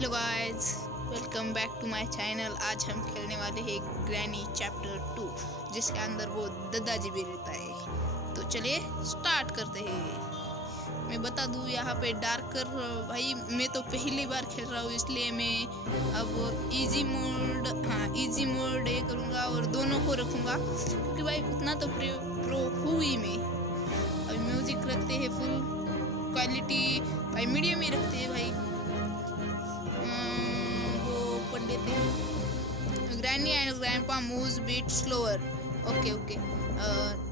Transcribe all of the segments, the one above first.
Hello guys, welcome back to my channel. आज हम खेलने वाले हैं ग्रैनी चैप्टर 2, जिसके अंदर वो दादाजी भी रहता है। तो चलिए स्टार्ट करते हैं। मैं बता दूं, यहाँ पे डार्कर भाई मैं तो पहली बार खेल रहा हूँ, इसलिए मैं अब इजी मोड ये करूँगा और दोनों को रखूँगा, क्योंकि भाई उतना तो प्रो हूँ ही मैं। अभी म्यूजिक रखते हैं फुल क्वालिटी, भाई मीडियम ही रखते हैं भाई। पढ़ लेते हैं। Granny and grandpa moves bit slower. Okay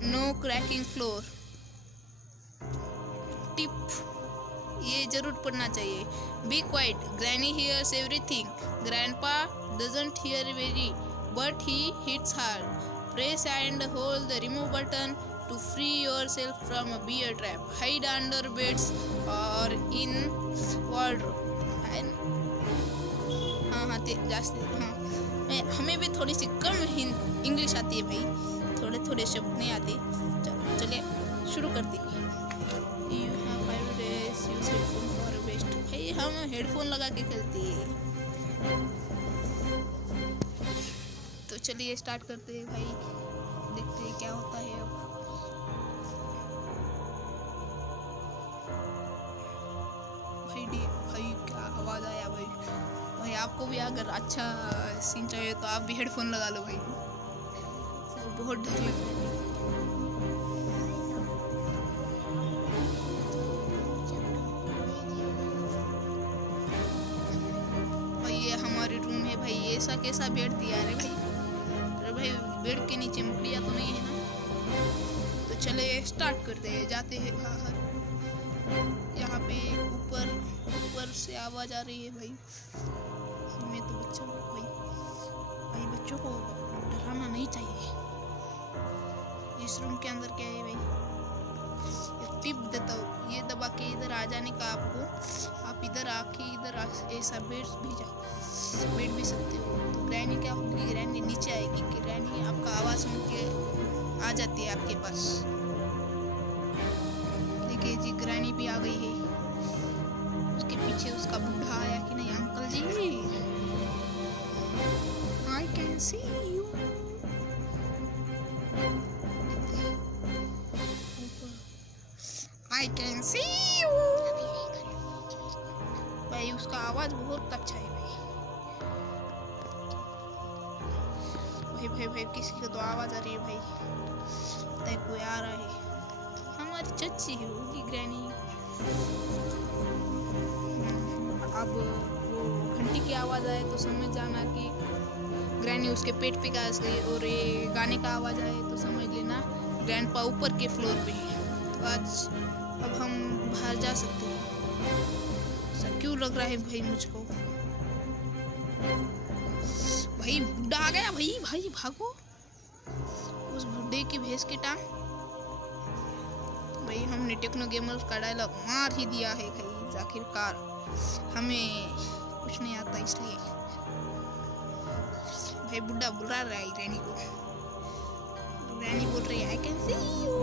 no cracking floor. Tip ये जरूर पढ़ना चाहिए। Be quiet, granny hears everything, grandpa doesn't hear very but he hits hard. Press and hold the remove button to free yourself from a bear trap. Hide under beds or in wardrobe. हाँ हमें भी थोड़ी सी कम English आती है भाई, थोड़े शब्द नहीं आते। चलिए शुरू करते हैं। You have 5 days, use headphone for best। भाई हम हेडफोन लगा के खेलते हैं। तो चलिए स्टार्ट करते हैं भाई, देखते हैं क्या होता है अब। भाई क्या आवाज़ आया भाई आपको भी अगर अच्छा सीन चाहिए तो आप भी हेडफोन लगा लो भाई, तो बहुत डर लगता है। भाई ये हमारे रूम है भाई, ऐसा कैसा बेड दिया है भाई? अरे भाई बेड के नीचे मुड़िया तो नहीं है ना? तो चले स्टार्ट करते हैं, जाते हैं बाहर। यहाँ पे ऊपर से आवाज आ रही है भाई। मैं तो बच्चा हूँ भाई बच्चों को डराना नहीं चाहिए। इस रूम के अंदर क्या है भाई? टिप देता हूँ, ये दबा के इधर आ जाने का आपको। आप इधर आके इधर ऐसा बैठ भी सकते हो। तो ग्रैनी क्या होगी, ग्रैनी नीचे आएगी कि ग्रैनी आपका आवाज़ सुन के आ जाती है आपके पास। देखिए जी, ग्रैनी भी आ गई है। उसके पीछे उसका बुढ़ा आया कि नहीं? Uncle ji, I can see you। I can see you। भाई उसका आवाज बहुत अच्छा है भाई किसी को तो आवाज आ रही है भाई, लगता है कोई आ रहा है। हमारी चच्ची होगी ग्रैनी। अब वो घंटी की आवाज़ आए तो समझ जाना कि ग्रैनी उसके पेट पे घास गई, और ये गाने का आवाज़ आए तो समझ लेना ग्रैंडपा ऊपर के फ्लोर पे है। तो अब हम बाहर जा सकते हैं। ऐसा क्यों लग रहा है भाई मुझको? भाई बुढ़ा आ गया भाई भागो, उस बुढ़े की भैंस की टांग। भाई हमने टेक्नो गेमर्स का डायलॉग मार ही दिया है भाई, आखिरकार हमें कुछ नहीं आता इसलिए। भाई बुढ़ा बुला रहा है ग्रैनी को, ग्रैनी बोल रही है I can see you।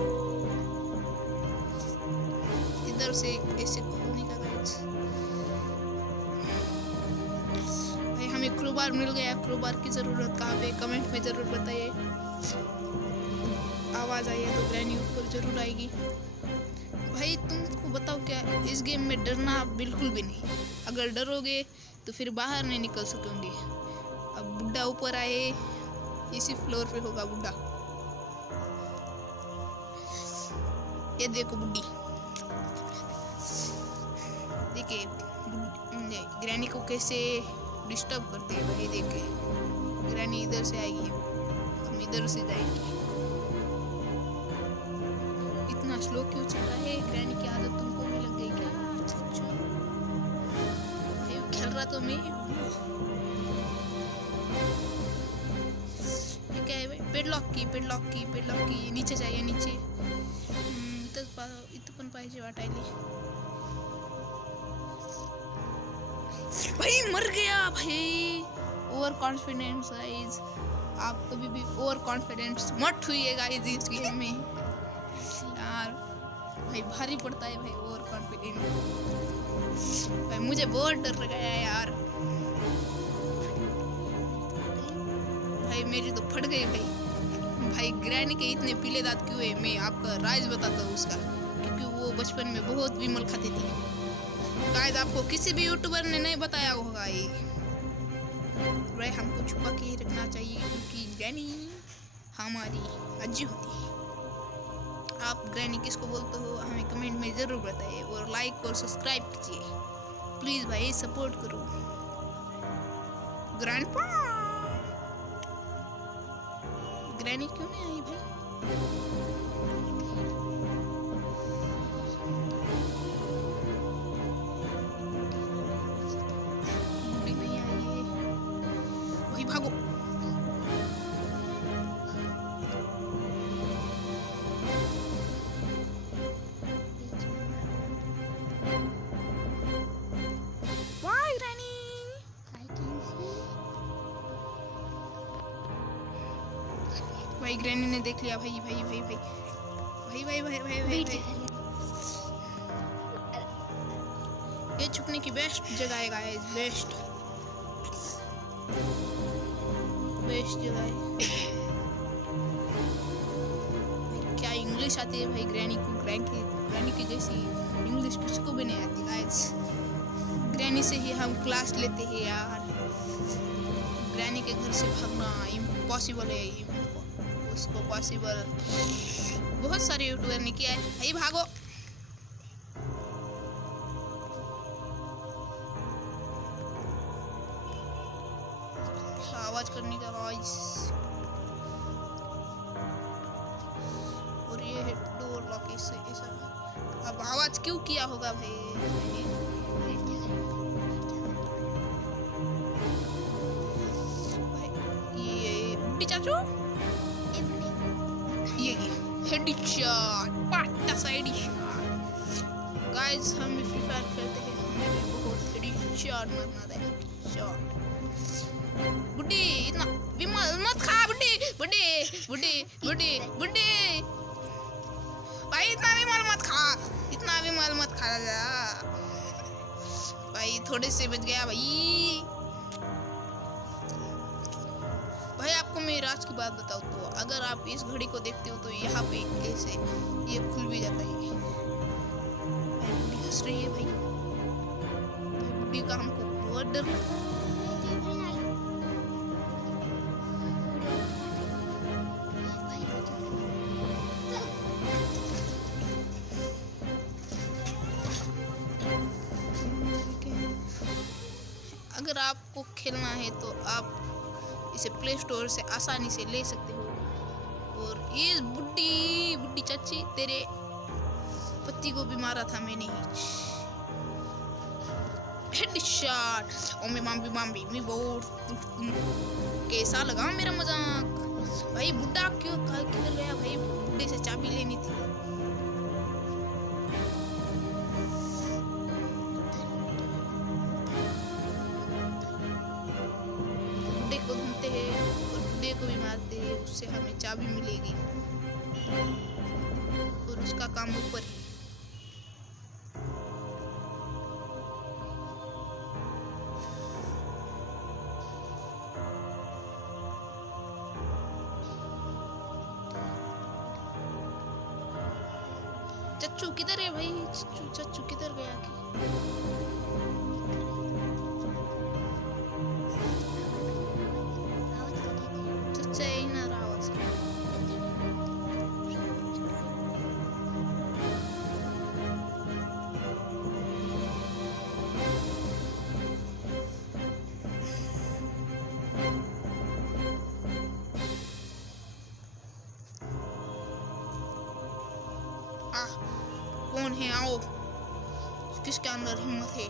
इधर से ऐसे खोलने का गाइस। भाई हमें क्रोबार मिल गया। क्रोबार की जरूरत कहाँ पे, कमेंट में जरूर बताइए। आवाज आई है तो ग्रैनी ऊपर जरूर आएगी। भाई तुमको बताओ क्या, इस गेम में डरना बिल्कुल भी नहीं। अगर डरोगे तो फिर बाहर नहीं निकल सकोगे। अब बुढ़ा ऊपर आए, इसी फ्लोर पे होगा बुढ़ा। ये देखो बुढ़ी, देखिए ग्रैनी को कैसे डिस्टर्ब करती है भाई। देखिए ग्रैनी इधर से आएगी, हम इधर से जाएंगे। इतना स्लो क्यों चल रहा है? ग्रैनी की आदत तुमको भी लग गई क्या? खेल रहा तो मैं क्या है भाई? पेडलॉक की नीचे चाहिए, नीचे इतपन पाहिजे वाटायले। भाई मर गया भाई। ओवर कॉन्फिडेंस गाइस, आप कभी भी ओवर कॉन्फिडेंस मत हुइए गाइस इस गेम में यार। भाई भारी पड़ता है भाई ओवर कॉन्फिडेंस। भाई मुझे बहुत डर लगा यार। मेरी तो फट गई भाई। भाई ग्रैनी के इतने पीले दांत क्यों है, मैं आपका राज बताता हूँ उसका, क्योंकि वो बचपन में बहुत विमल खाती थी। शायद आपको किसी भी यूट्यूबर ने नहीं बताया होगा ये। भाई हमको छुपा के ही रखना चाहिए, क्योंकि ग्रैनी हमारी अज्जी होती है। आप ग्रैनी किसको बोलते हो हमें कमेंट में ज़रूर बताइए, और लाइक और सब्सक्राइब कीजिए प्लीज़ भाई, सपोर्ट करो। ग्रैंडपा ग्रैनी क्यों नहीं आई भाई? बूढ़ी नहीं आई है भाई, भागो। भाई ग्रैनी ने देख लिया भाई भाई भाई भाई भाई भाई भाई भाई भाई भाई। ये छुपने की बेस्ट जगह है गाइस, बेस्ट जगह है। क्या इंग्लिश आती है भाई ग्रैनी को, ग्रैनी की जैसी इंग्लिश किसको भी नहीं आती गाइस। ग्रैनी से ही हम क्लास लेते हैं यार। ग्रैनी के घर से भागना इम्पॉसिबल है, उसको पॉसिबल बहुत सारे यूट्यूबर ने किया है। भाई भागो। आवाज करने का आवाज, और ये डोर लॉक इससे ऐसा। अब आवाज क्यों किया होगा भाई? ये बुड्ढी चाचू, ये हेडशॉट, पाटा सा हेडशॉट। गाइस हम भी फ्री फायर खेलते हैं, हमें भी बहुत हेडशॉट मारना था, हेडशॉट। बुड्ढी इतना विमल मत खा, बुड्ढी बुड्ढी बुड्ढी बुड्ढी बुड्ढी भाई, इतना विमल मत खा, इतना विमल मत खा जा भाई, थोड़े से बच गया भाई। भाई आपको मैं राज की बात बताऊँ तो अगर आप इस घड़ी को देखते हो तो यहाँ पे ऐसे ये खुल भी जाता है। बुड्ढी हंस रही है भाई, बुड्ढी का हमको बहुत डर लगता है। अगर आपको खेलना है तो आप इसे प्ले स्टोर से आसानी से ले सकते हो। और ये बुड्ढी चाची तेरे पति को भी मारा था मैंने ही, हेडशॉट। ओ मैं माम्बी मैं बहुत कैसा लगा मेरा मजाक भाई। बुड्ढा क्यों किधर गया भाई? बुड्ढे से चाबी लेनी थी। बुड्ढे को ढूंढते हैं और बुड्ढे को भी मारते हैं, उससे हमें चाबी मिलेगी और उसका काम ऊपर है। चच्चू किधर है भाई? चच्चू किधर गया कि? चच्चा ही ना रहा आवाज। कौन है? आओ, किसके अंदर हिम्मत है?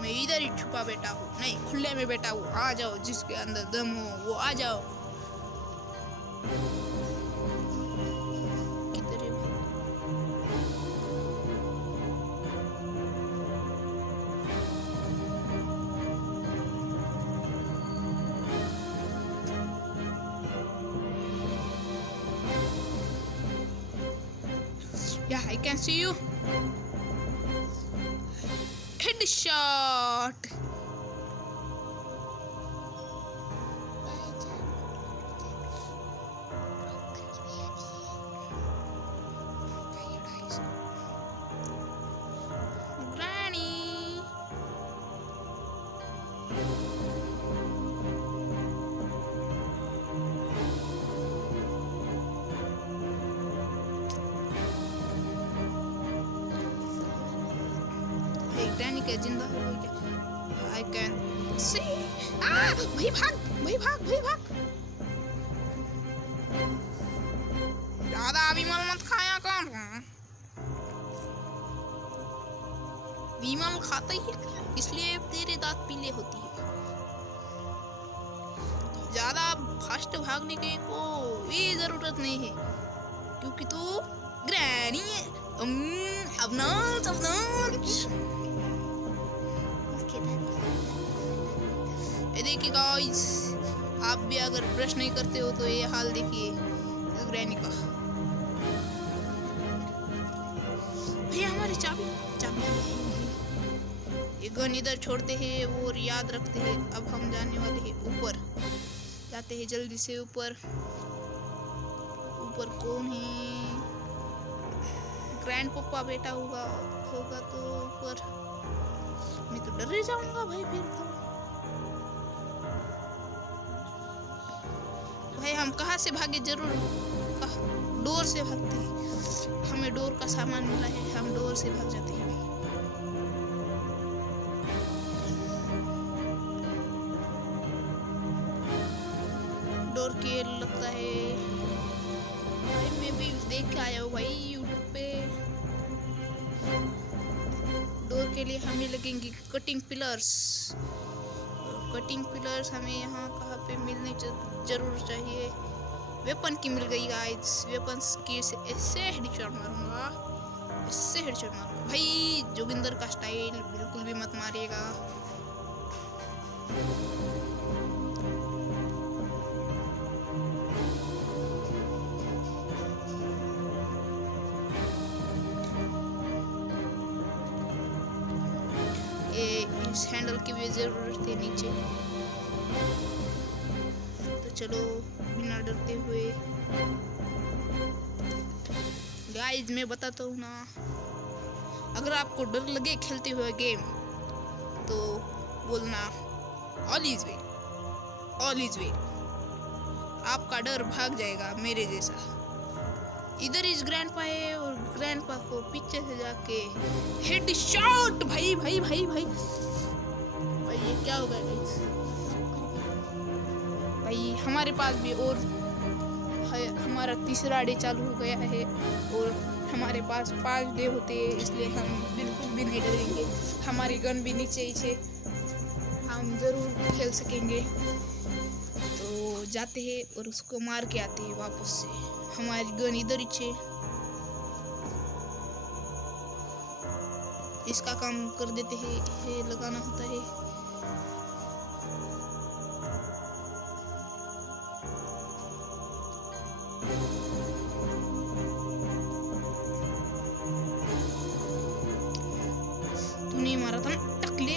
मैं इधर ही छुपा बैठा हूँ, नहीं खुले में बैठा हूँ। आ जाओ, जिसके अंदर दम हो वो आ जाओ। किधर है? Yeah, I can see you. Headshot. Granny क्या जिंदा हो गई क्या? I can see. भाई भाग, भाई भाग, भाई भाग। ज्यादा विमल मत खाया कर। विमल खाता ही इसलिए तेरे दांत पीले होती है। ज्यादा फास्ट भागने की कोई जरूरत नहीं है क्योंकि तू ग्रैनी है। देखिए गाइस, आप भी अगर ब्रश नहीं करते हो तो ये हाल देखिए ग्रैनी का। भैया हमारी चाबी ये गन इधर छोड़ते हैं और याद रखते हैं। अब हम जाने वाले हैं ऊपर, जाते हैं जल्दी से ऊपर। ऊपर कौन है? ग्रैंड पप्पा बेटा होगा तो ऊपर। मैं तो डर ही जाऊंगा भाई फिर तो। भाई हम कहाँ से भागे? जरूर डोर से भागते हैं। हमें डोर का सामान मिला है, हम डोर से भाग जाते हैं। डोर के लगता है भाई, मैं भी देख के आया हूँ भाई यूट्यूब पे। डोर के लिए हमें लगेंगे कटिंग पिलर्स। कटिंग पिलर्स हमें यहाँ कहाँ पे मिलने जरूर चाहिए। वेपन की मिल गई गाइस। वेपन्स की ऐसे हेडशॉट मारूंगा, ऐसे हेडशॉट मारूंगा भाई। जोगिंदर का स्टाइल बिल्कुल भी मत मारिएगा। इस हैंडल की भी जरूरत है नीचे। तो चलो बिना डरते हुए गाइस, मैं बताता हूँ ना, अगर आपको डर लगे खेलते हुए गेम तो बोलना all is well, all is well. आपका डर भाग जाएगा मेरे जैसा। इधर इस ग्रैंडपा है और ग्रैंडपा को पीछे से जाके हेड शॉट। भाई भाई भाई भाई भाई ये क्या हो गया भाई? हमारे पास भी और हमारा तीसरा डे चालू हो गया है और हमारे पास 5 डे होते हैं, इसलिए हम बिल्कुल भी नहीं डरेंगे। हमारी गन भी नीचे ही है, हम जरूर खेल सकेंगे। तो जाते हैं और उसको मार के आते हैं वापस से। हमारी गन इधर ही है, इसका काम कर देते हैं। ये लगाना होता है। तूने मारा था ना टकले।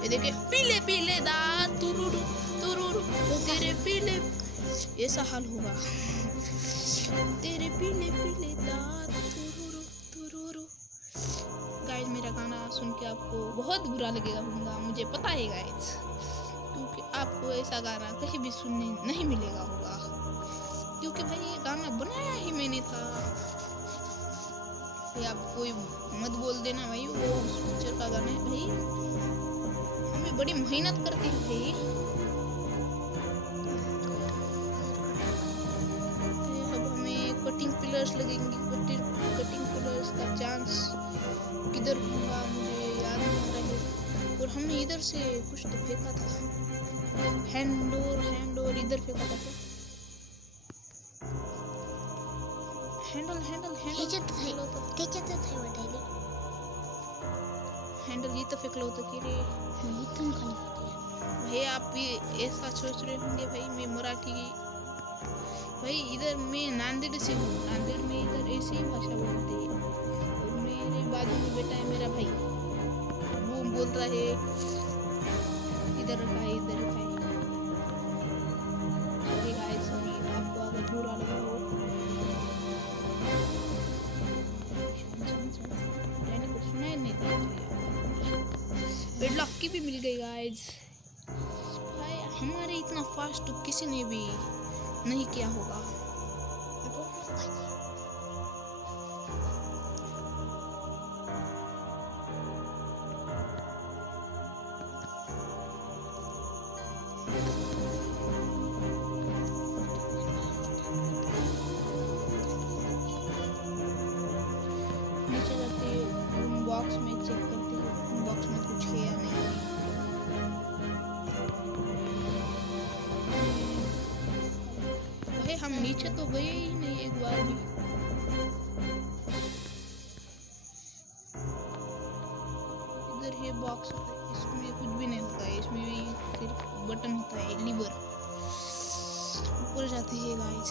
ये देखे पीले पीले दांत तुरुरु तुरुरु तेरे पीले, ऐसा हाल होगा। तेरे पीले पीले दांत तुरुरु तुरुरु। गाइस, मेरा गाना सुन के आपको बहुत बुरा लगेगा होगा, मुझे पता है गाइस, क्योंकि आपको ऐसा गाना कहीं भी सुनने नहीं मिलेगा होगा, क्योंकि भाई ये गाना बनाया ही मैंने था। ये आप कोई मत बोल देना भाई वो उस पिक्चर का गाना है। भाई हमें बड़ी मेहनत करती है भाई। अब हमें कटिंग पिलर्स लगेंगे। कटिंग पिलर्स का चांस किधर होगा मुझे याद नहीं आ रहा है। और हमने इधर से कुछ तो फेंका था, हैंडोर इधर फेंका था। हैंडल ये तो फेंक लो तो कि रे भाई, आप भी ऐसा सोच रहे होंगे भाई मैं मराठी भाई, इधर मैं नांदेड़ से हूँ। नांदेड़ में इधर ऐसी ही भाषा बोलते हैं। और मेरे बाजू में बेटा है मेरा भाई, वो बोलता है इधर रखा है, इधर रखा है। सॉरी आपको अगर बुरा लगा हो। बेडलॉक की भी मिल गई गाइस। भाई हमारे इतना फास्ट तो किसी ने भी नहीं किया होगा। बॉक्स में चेक करते हैं, बॉक्स में कुछ है या नहीं। भाई हम नीचे तो गए ही नहीं एक बार भी। इधर ये बॉक्स होता है, इसमें कुछ भी नहीं होता है, इसमें भी सिर्फ बटन होता है, लीवर। ऊपर जाते हैं गाइस।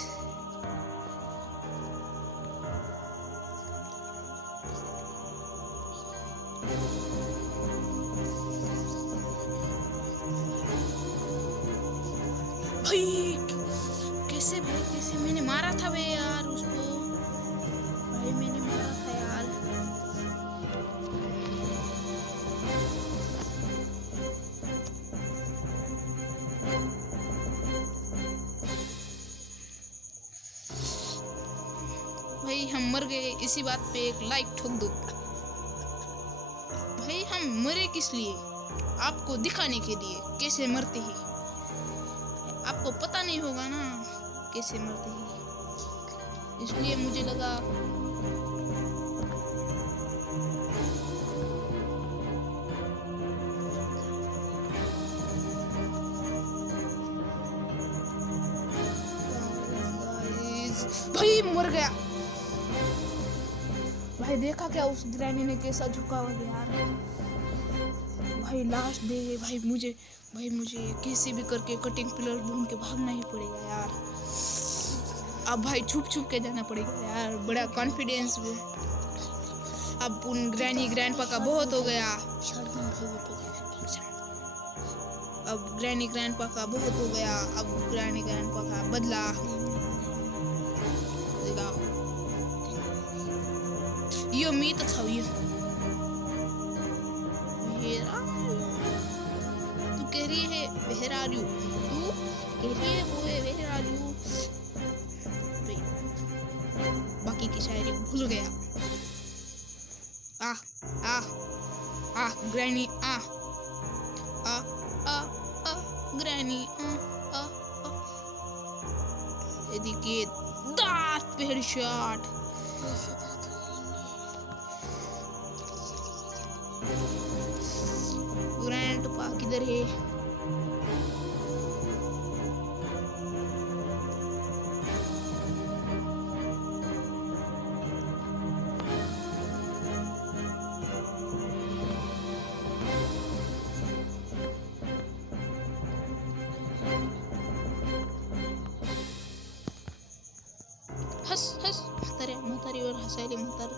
भाई कैसे मैंने मारा था बे यार उसको, भाई मैंने मारा था यार। भाई हम मर गए, इसी बात पे एक लाइक ठोक दो। भाई हम मरे किस लिए? आपको दिखाने के लिए कैसे मरते हैं। आपको पता नहीं होगा ना कैसे मरते हैं, इसलिए मुझे लगा भाई मर गया। भाई देखा क्या उस ग्रैनी ने कैसा झुका हुआ यार। भाई लास्ट डे है भाई, मुझे कैसे भी करके कटिंग पिलर ढूंढ के भागना ही पड़ेगा यार। अब भाई छुप के जाना पड़ेगा यार, बड़ा कॉन्फिडेंस में। अब उन ग्रैंडपा का बहुत हो गया, अब ग्रैंडपा का बहुत हो गया। अब ग्रैंडपा का बदला यो मी तो था ये तू कह रही है वेयर आर यू, तू कह रही है वो है वेयर आर यू। बाकी की शायरी भूल गया। आ आ आ ग्रैनी आ आ आ आ ग्रैनी आ आ देखिए दांत पे हेडशॉट। ग्रैंडपा किधर है? हंस मतारी और हंसाइले मतारी।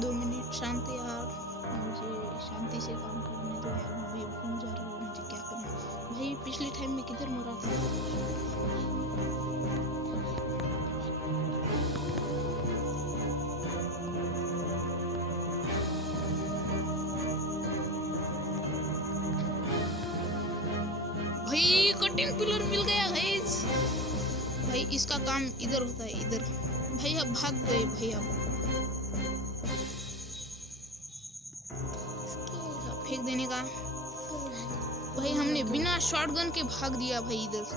दो मिनट शांति यार, मुझे शांति से काम करने दो यार। मैं भूल जा रहा हूँ मुझे क्या करना है। भाई पिछले टाइम में किधर मरा था? भाई कटिंग पिलर मिल गया गाइस। भाई इसका काम इधर होता है, इधर। भाई अब भाग गए भाई। अब फेंक देने का। भाई हमने बिना शॉटगन के भाग दिया भाई इधर से।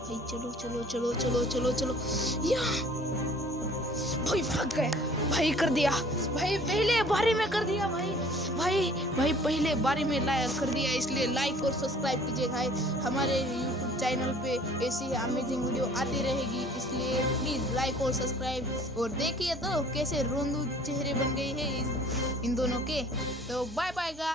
भाई चलो चलो चलो चलो चलो चलो या भाई भाग गए। भाई कर दिया भाई, पहले बारी में कर दिया भाई। भाई पहले बारी में लाइक कर दिया, इसलिए लाइक और सब्सक्राइब कीजिए भाई। हमारे यूट्यूब चैनल पे ऐसी अमेजिंग वीडियो आती रहेगी, इसलिए प्लीज़ लाइक और सब्सक्राइब। और देखिए तो कैसे रोंदू चेहरे बन गए हैं इन दोनों के। तो बाय बाय गाइस।